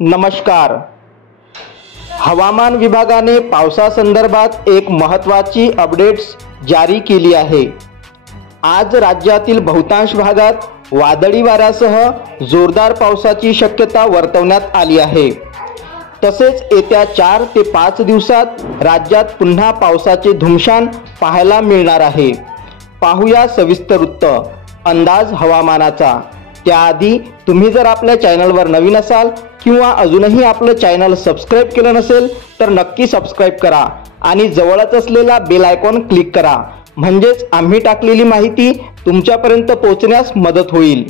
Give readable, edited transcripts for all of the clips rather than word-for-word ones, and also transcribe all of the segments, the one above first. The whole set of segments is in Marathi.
नमस्कार। हवामान विभागाने पावसासंदर्भात एक महत्त्वाची अपडेट्स जारी केली आहे। आज राज्यातील बहुतांश भागात वादळी वाऱ्यासह जोरदार पावसाची शक्यता वर्तवण्यात आली आहे। तसेच येत्या 4 ते 5 दिवसात राज्यात पुन्हा पावसाचे धुमशान पाहायला मिळणार आहे। पाहूया सविस्तर वृत्त अंदाज हवामानाचा। त्याआधी तुम्ही जर आपल्या चॅनलवर नवीन असाल किंवा अजूनही आपलं चॅनल सबस्क्राइब केलं नसेल तर नक्की सबस्क्राइब करा आणि जवळच असलेला बेल आयकॉन क्लिक करा, म्हणजेच आम्ही टाकलेली माहिती तुमच्यापर्यंत पोहोचण्यास मदत होईल।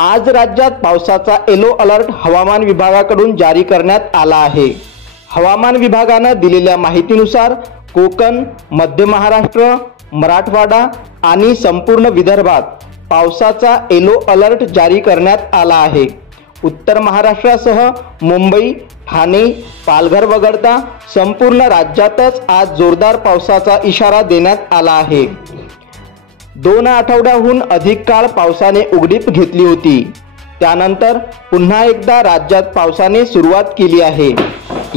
आज राज्यात पावसाचा येलो अलर्ट हवामान विभागाकडून जारी करण्यात आला आहे। हवामान विभागाने दिलेल्या माहितीनुसार कोकण, मध्य महाराष्ट्र, मराठवाडा आणि संपूर्ण विदर्भात पावसाचा येलो अलर्ट जारी करण्यात आला आहे। उत्तर महाराष्ट्रासह मुंबई, ठाणे, पालघर वगळता संपूर्ण राज्यातच आज जोरदार पावसाचा इशारा देण्यात आला आहे। 2 आठवड्याहून अधिक काळ पावसाने उघडीप घेतली होती। त्यानंतर पुन्हा एकदा राज्यात पावसाने सुरुवात केली आहे।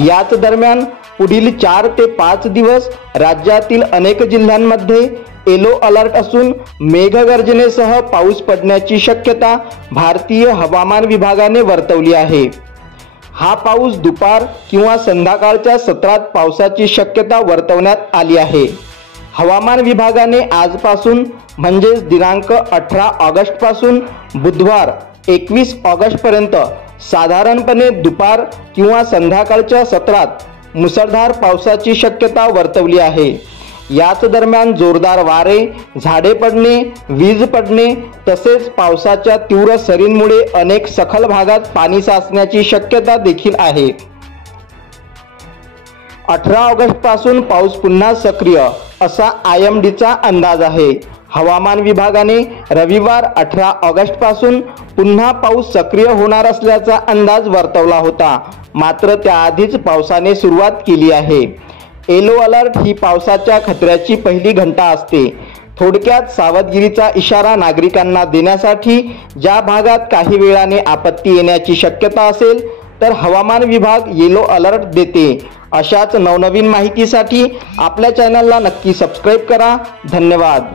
याच दरम्यान पुढील 4 ते 5 दिवस राज्यातील अनेक जिल्ह्यांमध्ये येलो अलर्ट असून मेघगर्जनेसह पाऊस पडण्याची शक्यता भारतीय हवामान विभागाने वर्तवली आहे। हा पाऊस दुपार किंवा संध्याकाळच्या सत्रात पावसाची शक्यता वर्तवण्यात आली आहे। हवामान विभागाने आजपासून म्हणजेच दिनांक 18 ऑगस्ट पासून बुधवार 21 ऑगस्ट पर्यंत साधारणपणे दुपार किंवा संध्याकाळच्या सत्रात मुसळधार पावसाची शक्यता वर्तवली आहे। याच दरम्यान जोरदार वारे, झाडे पडणे, वीज पडणे तसेच पावसाच्या तीव्र सरींमुळे अनेक सखल भागात पाणी साचण्याची शक्यता देखील आहे। 18 ऑगस्ट पासून पाऊस पुन्हा सक्रिय असा IMDचा अंदाज आहे। हवामान विभागाने रविवार 18 ऑगस्ट पासून पुन्हा पाऊस सक्रिय होणार असल्याचा अंदाज वर्तवला होता, मात्र त्याआधीच पावसाने सुरुवात केली आहे। येलो अलर्ट ही पावसाच्या खतऱ्याची पहिली घंटा असते। थोडक्यात सावधगिरीचा इशारा नागरिकांना देण्यासाठी ज्या भागात काही वेळाने आपत्ती येण्याची शक्यता असेल तर हवामान विभाग येलो अलर्ट देते। अशाच नवनवीन माहितीसाठी आपल्या चॅनलला नक्की सबस्क्राइब करा। धन्यवाद।